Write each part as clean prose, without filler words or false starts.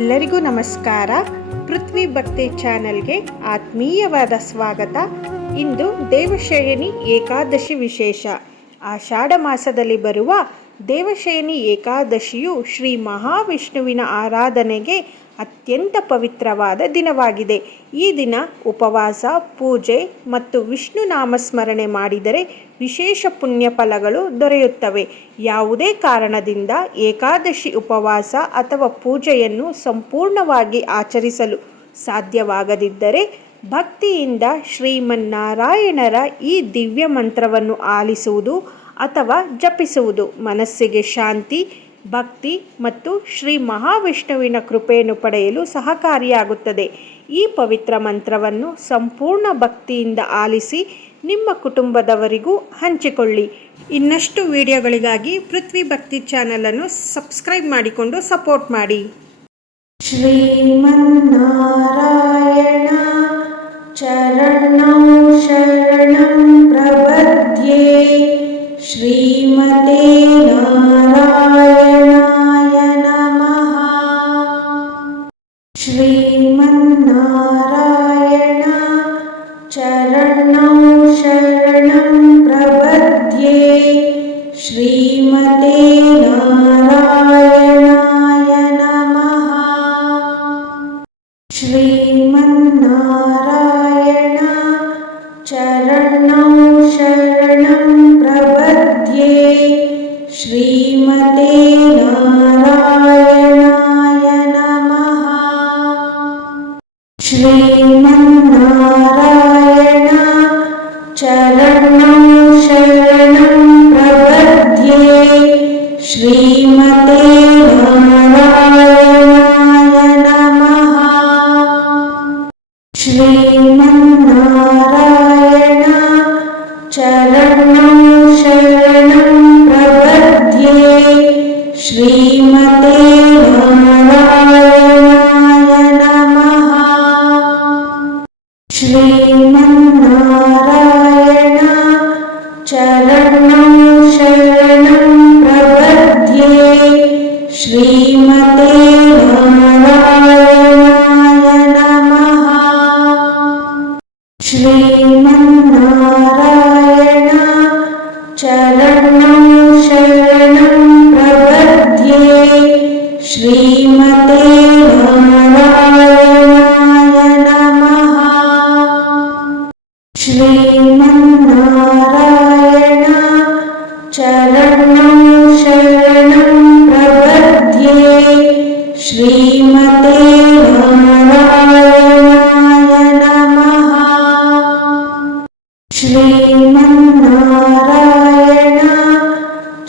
ಎಲ್ಲರಿಗೂ ನಮಸ್ಕಾರ. ಪೃಥ್ವಿ ಭಕ್ತಿ ಚಾನೆಲ್ಗೆ ಆತ್ಮೀಯವಾದ ಸ್ವಾಗತ. ಇಂದು ದೇವಶಯನಿ ಏಕಾದಶಿ ವಿಶೇಷ. ಆಷಾಢ ಮಾಸದಲ್ಲಿ ಬರುವ ದೇವಶಯನಿ ಏಕಾದಶಿಯು ಶ್ರೀ ಮಹಾವಿಷ್ಣುವಿನ ಆರಾಧನೆಗೆ ಅತ್ಯಂತ ಪವಿತ್ರವಾದ ದಿನವಾಗಿದೆ. ಈ ದಿನ ಉಪವಾಸ, ಪೂಜೆ ಮತ್ತು ವಿಷ್ಣು ನಾಮಸ್ಮರಣೆ ಮಾಡಿದರೆ ವಿಶೇಷ ಪುಣ್ಯ ಫಲಗಳು ದೊರೆಯುತ್ತವೆ. ಯಾವುದೇ ಕಾರಣದಿಂದ ಏಕಾದಶಿ ಉಪವಾಸ ಅಥವಾ ಪೂಜೆಯನ್ನು ಸಂಪೂರ್ಣವಾಗಿ ಆಚರಿಸಲು ಸಾಧ್ಯವಾಗದಿದ್ದರೆ ಭಕ್ತಿಯಿಂದ ಶ್ರೀಮನ್ನಾರಾಯಣರ ಈ ದಿವ್ಯ ಮಂತ್ರವನ್ನು ಆಲಿಸುವುದು ಅಥವಾ ಜಪಿಸುವುದು ಮನಸ್ಸಿಗೆ ಶಾಂತಿ, ಭಕ್ತಿ ಮತ್ತು ಶ್ರೀ ಮಹಾವಿಷ್ಣುವಿನ ಕೃಪೆಯನ್ನು ಪಡೆಯಲು ಸಹಕಾರಿಯಾಗುತ್ತದೆ. ಈ ಪವಿತ್ರ ಮಂತ್ರವನ್ನು ಸಂಪೂರ್ಣ ಭಕ್ತಿಯಿಂದ ಆಲಿಸಿ ನಿಮ್ಮ ಕುಟುಂಬದವರಿಗೂ ಹಂಚಿಕೊಳ್ಳಿ. ಇನ್ನಷ್ಟು ವಿಡಿಯೋಗಳಿಗಾಗಿ ಪೃಥ್ವಿ ಭಕ್ತಿ ಚಾನಲನ್ನು ಸಬ್ಸ್ಕ್ರೈಬ್ ಮಾಡಿಕೊಂಡು ಸಪೋರ್ಟ್ ಮಾಡಿ. ಶ್ರೀಮನ್ನಾರಾಯಣ ಚರಣಂ ಶರಣಂ ಪ್ರಪದ್ಯೆ. ಶ್ರೀಮತೆ ನಾರಾಯಣಾಯ ನಮಃ. ಶ್ರೀಮನ್ನಾರಾಯಣ ಚರಣಂ ಶರಣಂ ಪ್ರಪದ್ಯೆ. ಶ್ರೀಮತೆ ನಾರಾಯಣಾಯ ನಮಃ. ಶ್ರೀಮನ್ನಾರಾಯಣ ಚರಣಂ ಶರಣಂ ಪ್ರಪದ್ಯೆ. ಶ್ರೀಮತೆ ನಾರಾಯಣಾಯ ನಮಃ. ಶ್ರೀಮನ್ನಾರಾಯಣ ಚರಣಂ ಶರಣಂ ಪ್ರಪದ್ಯೆ. ಶ್ರೀಮತೆ ನಾರಾಯಣಾಯ ನಮಃ. ಶ್ರೀಮನ್ನಾರಾಯಣ ಚರಣಂ ಶರಣಂ ಪ್ರಪದ್ಯೆ. ಶ್ರೀಮತೆ ನಾರಾಯಣಾಯ ನಮಃ. ಶ್ರೀಮನ್ನಾರಾಯಣ ಚರಣಂ ಶರಣಂ ಪ್ರಪದ್ಯೆ. ಶ್ರೀಮತೆ ನಾರಾಯಣಾಯ ನಮಃ. ಶ್ರೀಮನ್ನಾರಾಯಣ ಚರಣಂ ಶರಣಂ ಪ್ರಪದ್ಯೆ. ಶ್ರೀಮತೆ ನಾರಾಯಣಾಯ ನಮಃ. ಶ್ರೀಮನ್ನಾರಾಯಣ ಚರಣಂ ಶರಣಂ ಪ್ರಪದ್ಯೆ. ಶ್ರೀಮತೆ ನಾರಾಯಣಾಯ ನಮಃ. ಶ್ರೀಮನ್ನಾರಾಯಣ ಚರಣಂ ಶರಣಂ ಪ್ರಪದ್ಯೆ. ಶ್ರೀಮತೆ ನಾರಾಯಣಾಯ ನಮಃ. ಶ್ರೀಮನ್ನಾರಾಯಣ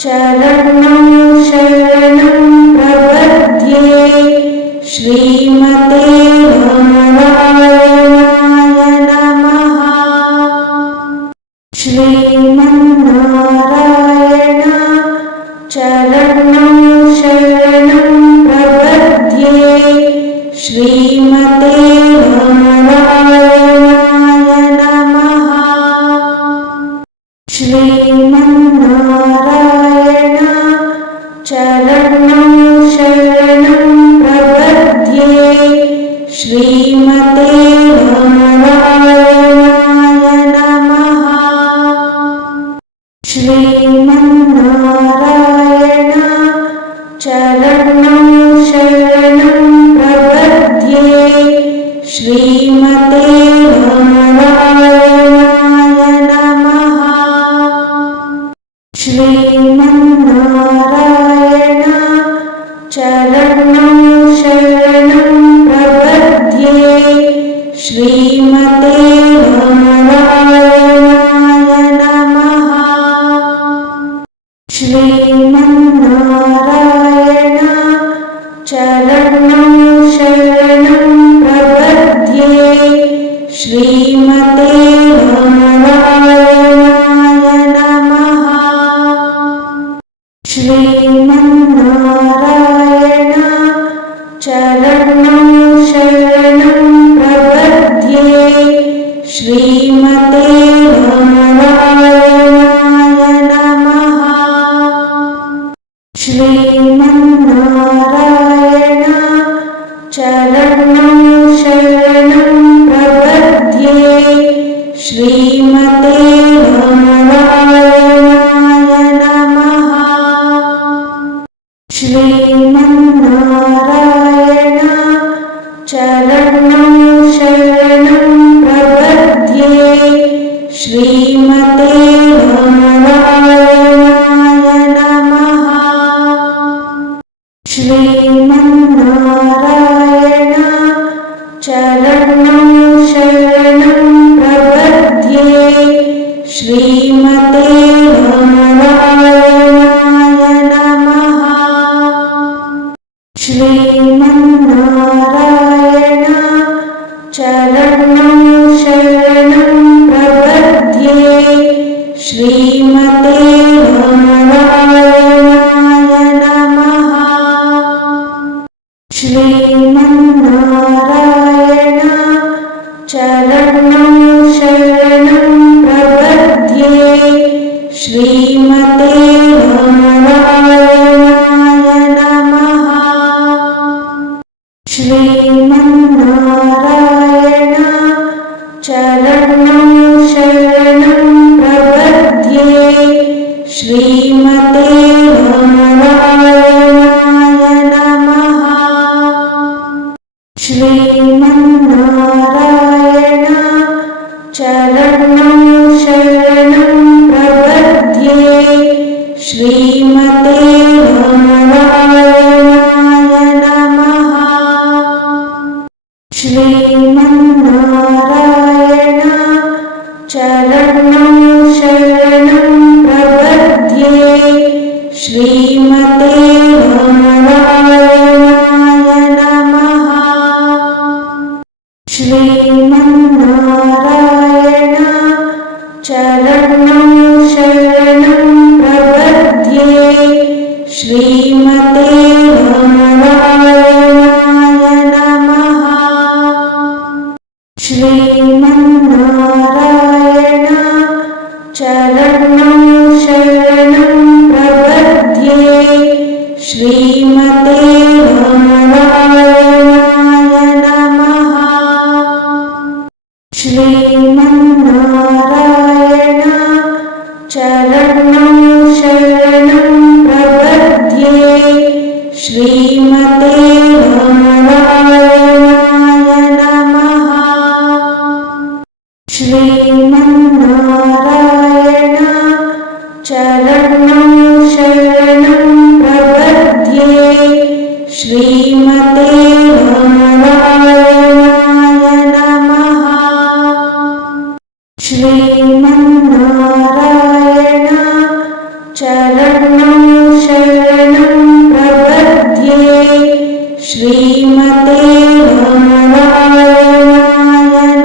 ಚರಣಂ ಶರಣಂ ಪ್ರಪದ್ಯೆ. ಶ್ರೀಮತೆ ನಾರಾಯಣಾಯ ನಮಃ. ಶ್ರೀಮನ್ನಾರಾಯಣ ಚರಣಂ ಶರಣಂ ಪ್ರಪದ್ಯೆ. ಶ್ರೀಮತೆ ನಾರಾಯಣಾಯ ನಮಃ. ಶ್ರೀಮನ್ನಾರಾಯಣ ಚರಣಂ ಶರಣಂ ಪ್ರಪದ್ಯೆ. ಶ್ರೀಮತೆ ನಾರಾಯಣಾಯ ನಮಃ. ಶ್ರೀಮನ್ನಾರಾಯಣ ಚರಣಂ ಶರಣಂ ಪ್ರಪದ್ಯೆ. ಶ್ರೀಮತೆ ನಾರಾಯಣಾಯ ನಮಃ. ಶ್ರೀಮನ್ನಾರಾಯಣ ಚರಣಂ ಶರಣಂ ಪ್ರಪದ್ಯೆ. ಶ್ರೀಮತೆ ನಾರಾಯಣಾಯ ನಮಃ. ಶ್ರೀಮನ್ನಾರಾಯಣ ಚರಣಂ ಶರಣಂ ಪ್ರಪದ್ಯೆ. ಶ್ರೀಮತೆ ನಾರಾಯಣಾಯ ನಮಃ. ಶ್ರೀಮನ್ನಾರಾಯಣ चरणं शरणं प्रपद्ये श्रीमते नारायणाय नमः। श्रीमन्नारायण चरणं शरणं प्रपद्ये श्रीमते नारायणाय नमः। श्रीमन्नारायण चरणं शरणं प्रपद्ये श्रीमते नारायणाय नमः। श्रीमन्नारायण चरणं शरणं प्रपद्ये श्रीमते नारायणाय नमः। श्रीमन्नारायण चरणं शरणं प्रपद्ये श्रीमते नारायणाय नमः। श्रीमन्नारायण चरणं शरणं प्रपद्ये श्रीमते नारायणाय नमः। श्रीमन्नारायण चरणं शरणं प्रपद्ये श्रीमते नारायणाय नमः। श्रीमन्नारायण चरणं शरणं प्रपद्ये श्रीमते नारायणाय नमः। श्रीमन्नारायण चरणं शरणं प्रपद्ये श्रीमते नारायणाय नमः। श्रीमन्नारायण चरणं शरणं प्रपद्ये श्रीमते नारायणाय नमः। श्रीमन्नारायण चरणं शरणं प्रपद्ये श्रीमते नारायणाय नमः। श्रीमन्नारायण चरणं शरणं प्रपद्ये श्रीमते नारायणाय नमः। श्रीमन्नारायण चरणं शरणं प्रपद्ये श्रीमते नारायणाय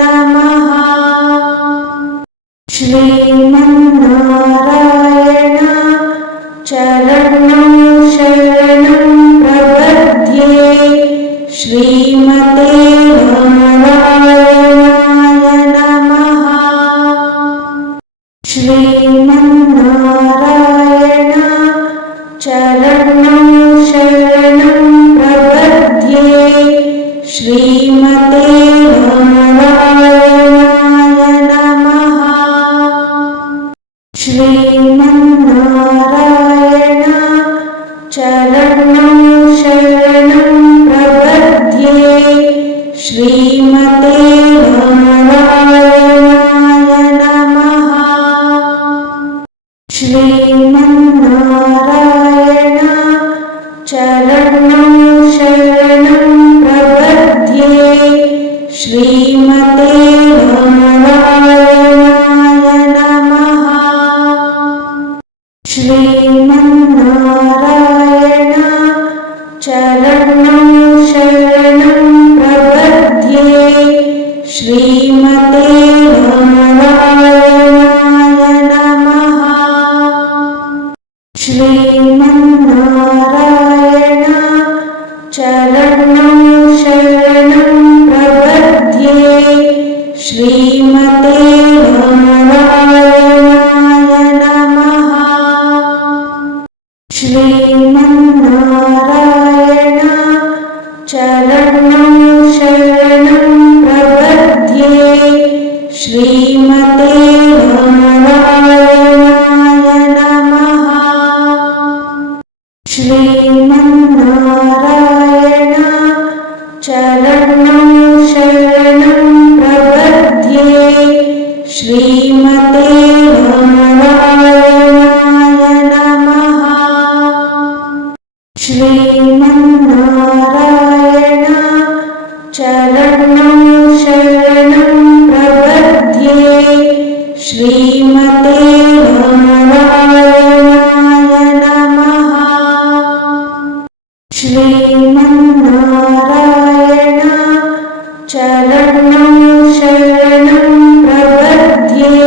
नमः। श्रीमन्नारायण चरणं शरणं प्रपद्ये श्रीमते नारायणाय नमः। श्रीमन्नारायण चरणं शरणं प्रपद्ये श्रीमते नारायणाय नमः। श्रीमन्नारायण चरणं शरणं प्रपद्ये श्रीमते नारायणाय नमः। श्रीमन्नारायण चरणं शरणं प्रपद्ये श्रीमते नारायणाय नमः। श्रीमन्नारायण चरणं शरणं प्रपद्ये चरणं शरणं प्रपद्ये श्रीमते नारायणाय नमः। श्रीमन्नारायण चरणं शरणं प्रपद्ये श्रीमते नारायणाय नमः। श्रीमन्नारायण चरणं शरणं प्रपद्ये श्रीमते नारायणाय नमः। श्रीमन्नारायण चरणं शरणं प्रपद्ये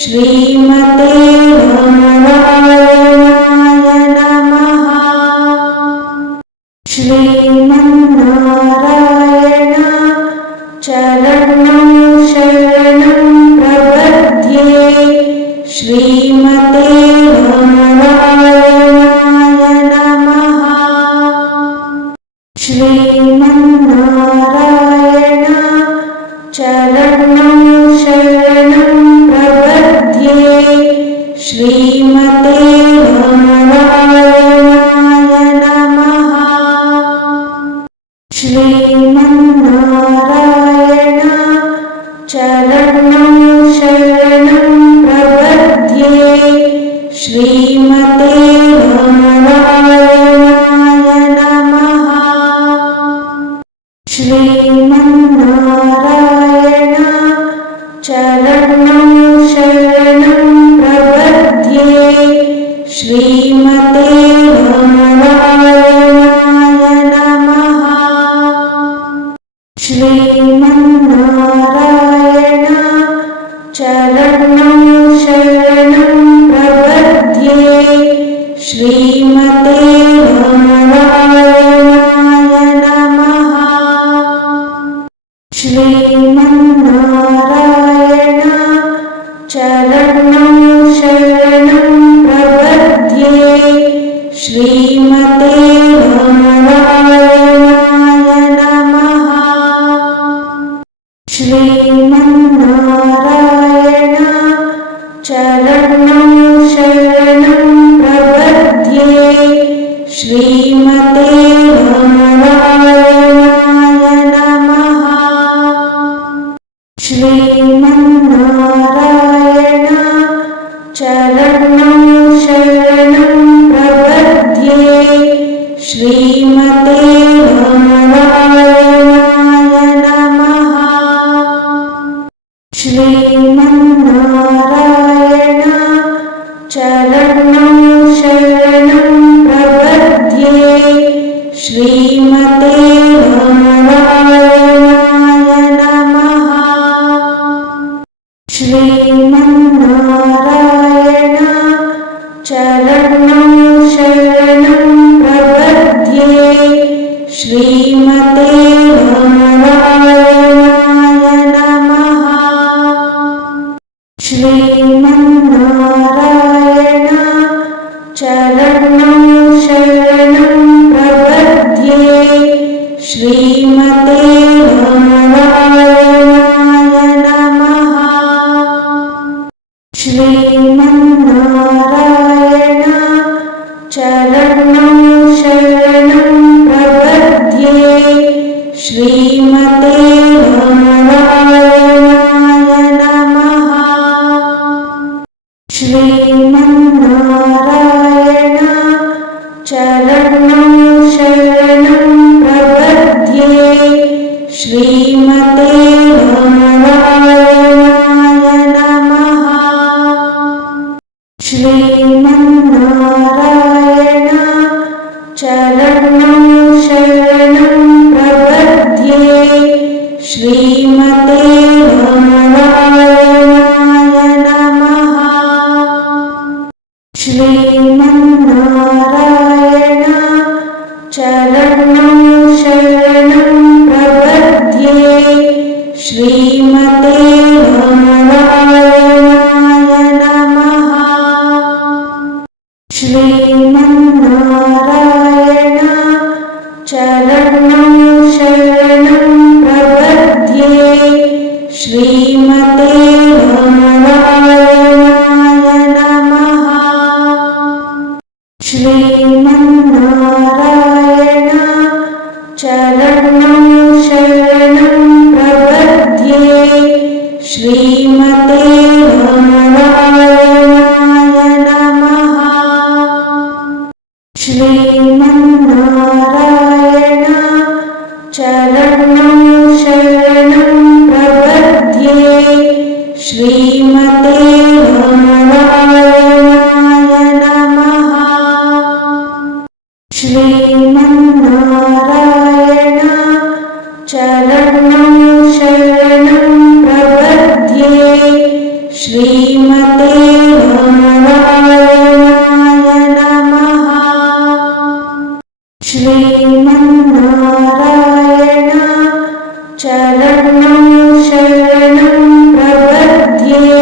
श्रीमते नारायणाय नमः। श्रीमन्नारायण चरणं शरणं प्रपद्ये श्रीमते नारायणाय नमः। श्रीमन्नारायण चरणं शरणं प्रपद्ये श्रीमते नारायणाय नमः। श्रीमन्नारायण चरणं शरणं प्रपद्ये श्रीमते नारायणाय नमः। श्रीमन्नारायण चरणं शरणं प्रपद्ये श्रीमते नारायणाय नमः। श्रीमन्नारायण चरणं शरणं प्रपद्ये श्रीमते नारायणाय नमः। श्रीमन्नारायण चरणं शरणं प्रपद्ये श्रीमते नारायणाय नमः। श्रीमन्नारायण चरणं शरणं प्रपद्ये श्रीमते नारायणाय नमः। श्रीमन्नारायण चरणं शरणं प्रपद्ये श्रीमते नारायणाय नमः। श्रीमन्नारायण चरणं शरणं प्रपद्ये श्रीमते नारायणाय नमः। श्रीमन्नारायण चरणं शरणं प्रपद्ये श्रीमते नारायणाय नमः। श्रीमन्नारायण चरणं शरणं प्रपद्ये श्रीमते नारायणाय नमः। श्रीमन्नारायण चरणं शरणं प्रपद्ये श्रीमते नारायणाय नमः। श्रीमन्नारायण चरणं शरणं प्रपद्ये श्रीमते नारायणाय नमः। श्रीमन्नारायण चरणं शरणं प्रपद्ये श्रीमते नारायणाय नमः। श्रीमन्नारायण चरणं शरणं प्रपद्ये शरणं शरणं प्रपद्ये श्रीमते नारायणाय नमः। श्रीमन्नारायण चरणं शरणं प्रपद्ये श्रीमते नारायणाय नमः। श्रीमन्नारायण चरणं शरणं प्रपद्ये श्रीमते नारायणाय नमः। श्रीमन्नारायण चरणं शरणं प्रपद्ये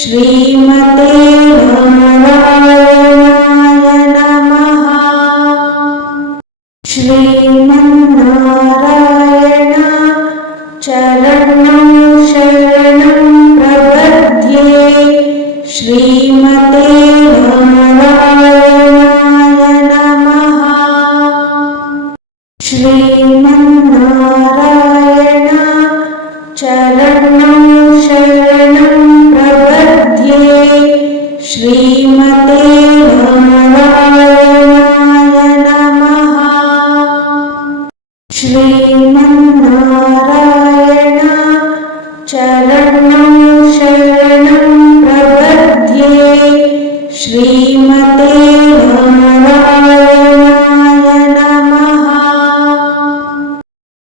श्रीमते नारायणाय नमः। श्रीमन्नारायण चरणं शरणं प्रपद्ये श्रीमते नारायणाय नमः। श्रीमन्नारायण चरणं शरणं प्रपद्ये श्रीमते नारायणाय नमः। श्रीमन्नारायण चरणं शरणं प्रपद्ये श्रीमते नारायणाय नमः।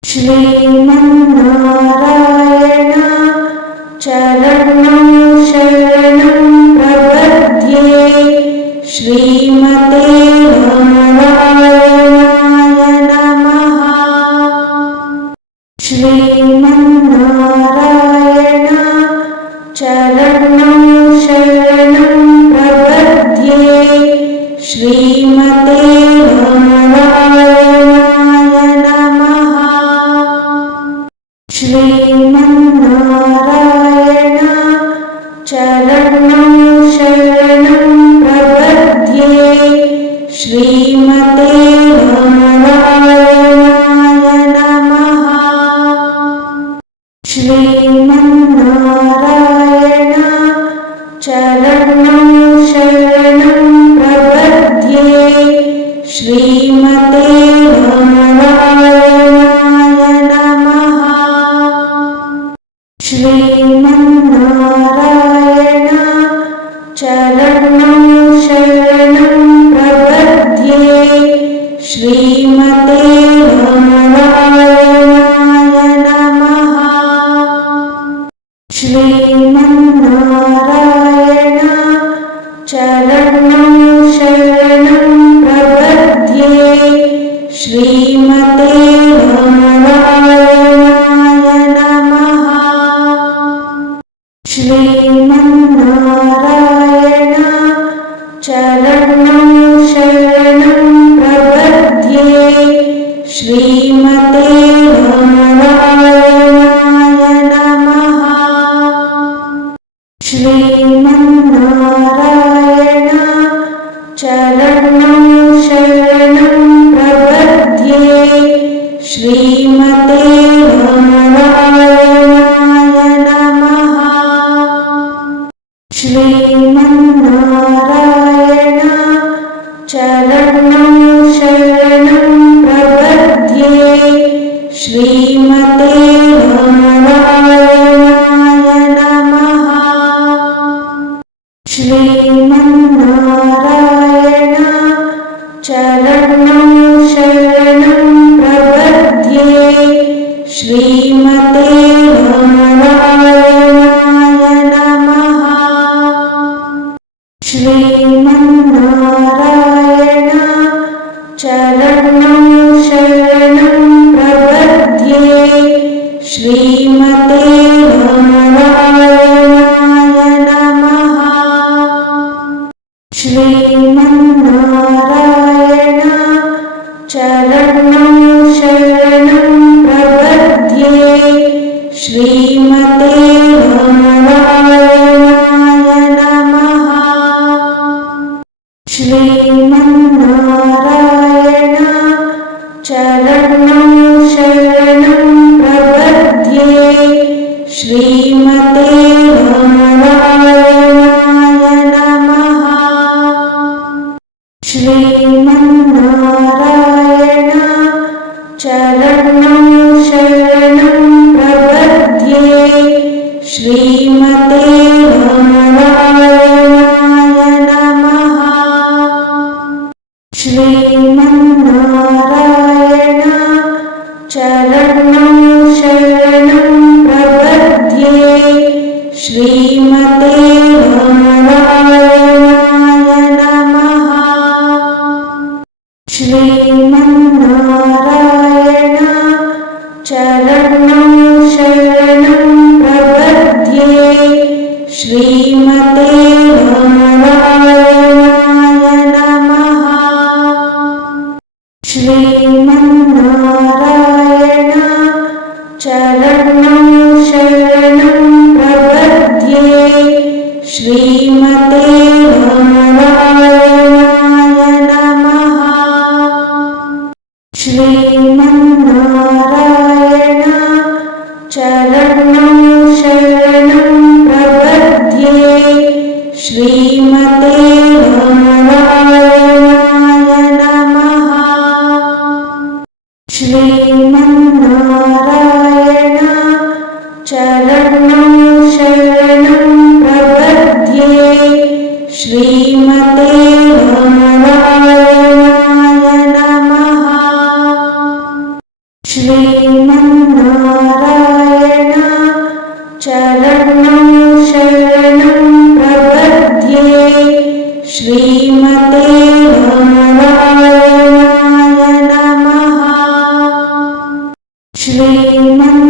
श्रीमन्नारायण चरणं शरणं प्रपद्ये श्रीमते नारायणाय नमः। श्रीमन्नारायण चरणं शरणं प्रपद्ये श्रीमते नारायणाय नमः। श्रीमन्नारायण चरणं शरणं प्रपद्ये श्रीमते नारायणाय नमः। श्रीमन्नारायण चरणं शरणं प्रपद्ये श्रीमते नारायणाय नमः। श्रीमन्नारायण चरणं शरणं प्रपद्ये श्रीमते नारायणाय नमः। श्रीमन्नारायण चरणं शरणं प्रपद्ये श्रीमते नारायणाय नमः। श्रीमन्नारायण चरणं शरणं प्रपद्ये श्रीमते नारायणाय नमः। श्रीमन्नारायण चरणं शरणं प्रपद्ये श्रीमते नारायणाय नमः। श्रीमन्नारायण चरणं शरणं प्रपद्ये श्रीमते नारायणाय नमः। श्रीमन्नारायण चरणं शरणं प्रपद्ये श्रीमते नारायणाय नमः। श्रीमन्नारायण चरणं शरणं प्रपद्ये श्रीमते नारायणाय नमः। श्रीमन्नारायण चरणं शरणं प्रपद्ये श्रीमते नारायणाय नमः। श्रीमन्नारायण चरणं शरणं शरणं प्रपद्ये श्रीमते नारायणाय नमः। श्रीमन्नारायण चरणं शरणं प्रपद्ये श्रीमते नारायणाय नमः। श्रीमन्नारायण चरणं शरणं प्रपद्ये श्रीमते नारायणाय नमः। श्रीमन्नारायण चरणं शरणं प्रपद्ये श्रीमते नारायणाय नमः। श्रीमन्नारायण चरणं शरणं प्रपद्ये श्रीमते नारायणाय नमः। श्रीमन्नारायण चरणं शरणं प्रपद्ये श्रीमते नारायणाय नमः। श्रीमन्नारायण चरणं शरणं प्रपद्ये श्रीमते नारायणाय नमः। श्रीमन्नारायण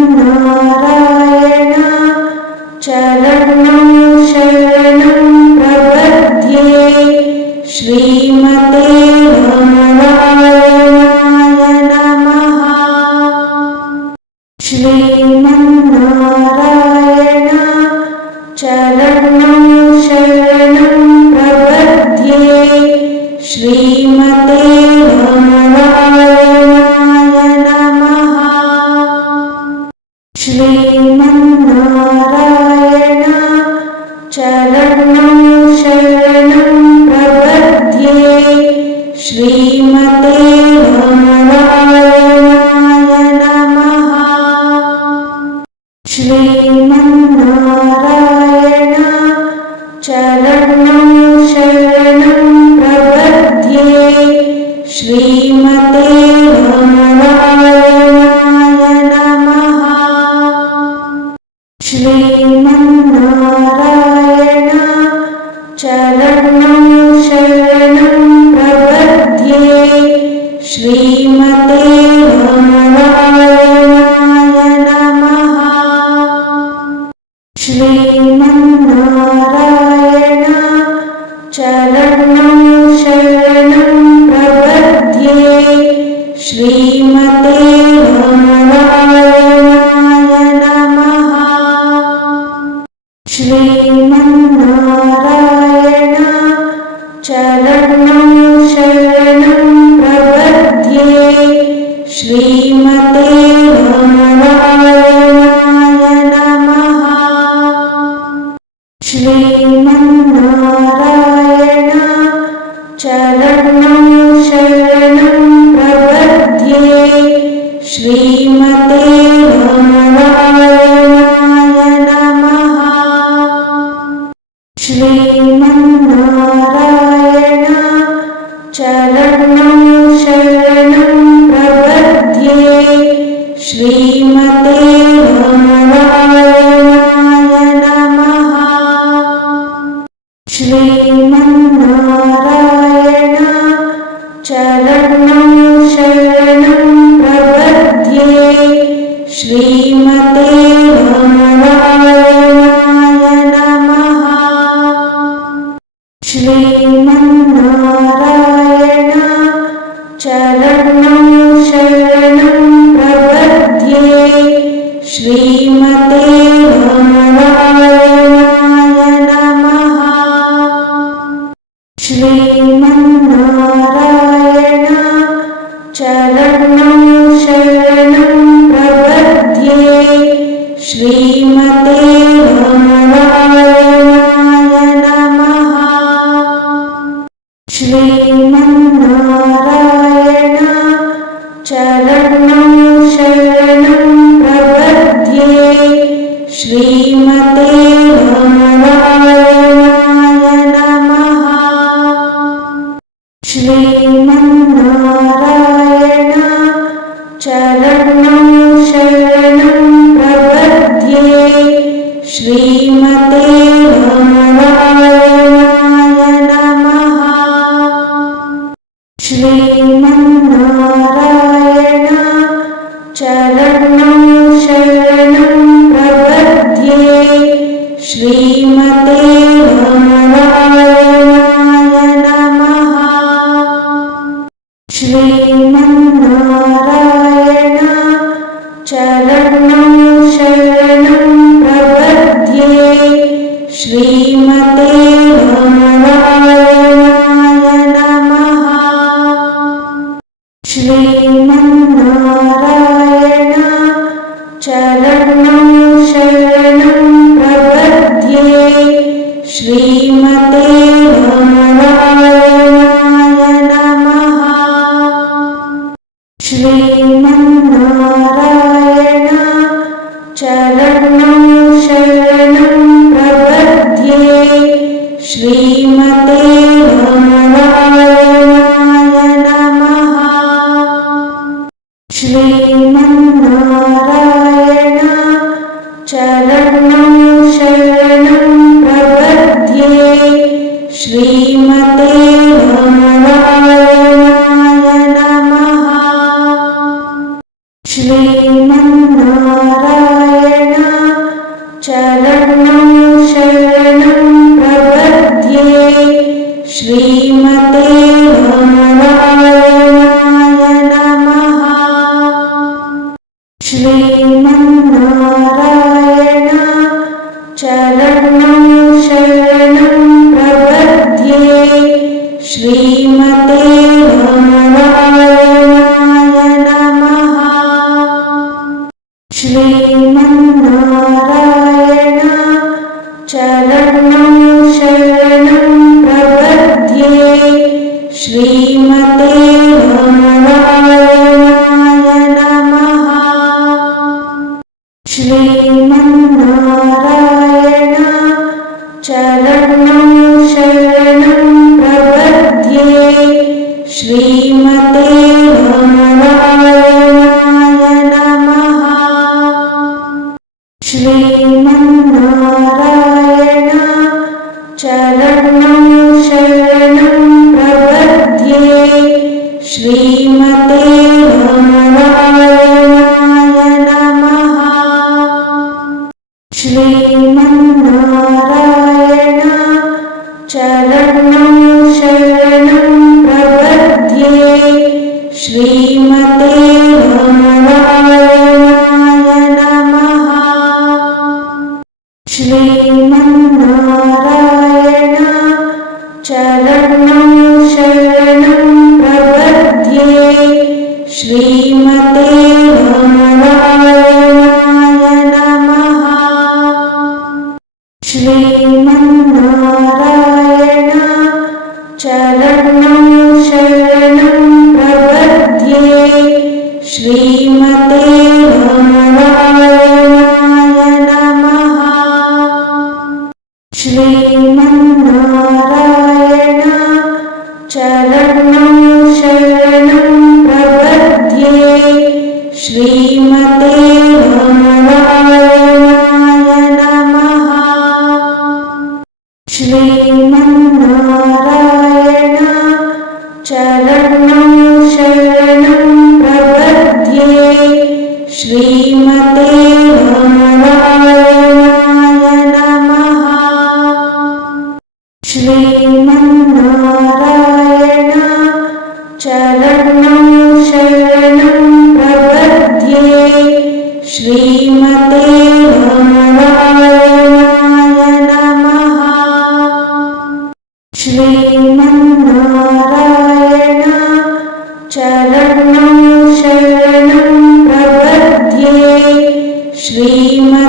चरणं शरणं प्रपद्ये श्रीमते नारायणाय नमः। श्रीमन्नारायण चरणं शरणं प्रपद्ये श्रीमते नारायणाय नमः। श्रीमन्नारायण चरणं शरणं प्रपद्ये श्रीमते नारायणाय नमः। श्रीमन्नारायण चरणं शरणं प्रपद्ये श्रीमते नारायणाय नमः। श्रीमन्नारायण चरणं शरणं प्रपद्ये श्रीमते नारायणाय नमः। श्रीमन्नारायण चरणं शरणं प्रपद्ये श्रीमते नारायणाय नमः। श्रीमन्नारायण चरणं शरणं प्रपद्ये श्रीमते नारायणाय नमः। श्रीमन्नारायण चरणं शरणं प्रपद्ये श्रीमते नारायणाय नमः। श्रीमन्नारायण चरणं शरणं प्रपद्ये श्रीमते नारायणाय नमः। श्रीमन्नारायण चरणं शरणं प्रपद्ये श्रीमते नारायणाय नमः। श्रीमन्नारायण चरणं शरणं प्रपद्ये श्रीमते नारायणाय नमः। श्रीमन्नारायण चरणं शरणं प्रपद्ये श्रीमते नारायणाय नमः। श्रीमन्नारायण चरणं शरणं श्रीमते नारायणाय नमः। श्रीमन्नारायण चरणं शरणं प्रपद्ये। श्रीमते नारायणाय नमः। श्रीमन्नारायण चरणं शरणं प्रपद्ये। श्रीमते नारायणाय नमः। श्रीमन्नारायण चरणं शरणं प्रपद्ये। श्रीमते नारायणाय नमः। श्रीमन्नारायण चरणं शरणं प्रपद्ये। श्रीमते नारायणाय नमः। श्रीमन्नारायण चरणं शरणं प्रपद्ये। श्रीमते नारायणाय नमः। श्रीमन्नारायण चरणं शरणं प्रपद्ये। श्रीमते नारायणाय नमः। श्रीमन्नारायण चरणं शरणं प्रपद्ये। श्रीमते नारायणाय नमः। श्रीमन्नारायण चरणं शरणं प्रपद्ये। श्रीमते नारायणाय नमः। श्रीमन्नारायण चरणं शरणं प्रपद्ये। श्रीमते नारायणाय नमः। श्रीमन्नारायण चरणं शरणं प्रपद्ये। श्रीमते नारायणाय नमः। श्रीमन्नारायण चरणं शरणं प्रपद्ये। श्रीमते नारायणाय नमः। श्रीमन्नारायण चरणं शरणं प्रपद्ये। श्रीमते नारायणाय नमः। श्रीमन्नारायण चरणं शरणं प्रपद्ये। श्रीमते नारायणाय नमः। श्रीमन्नारायण चरणं शरणं प्रपद्ये। श्रीमते नारायणाय नमः। श्रीमन्नारायण चरणं शरणं प्रपद्ये। श्रीमते नारायणाय नमः। श्रीमन्नारायण चरणं शरणं प्रपद्ये। श्रीमते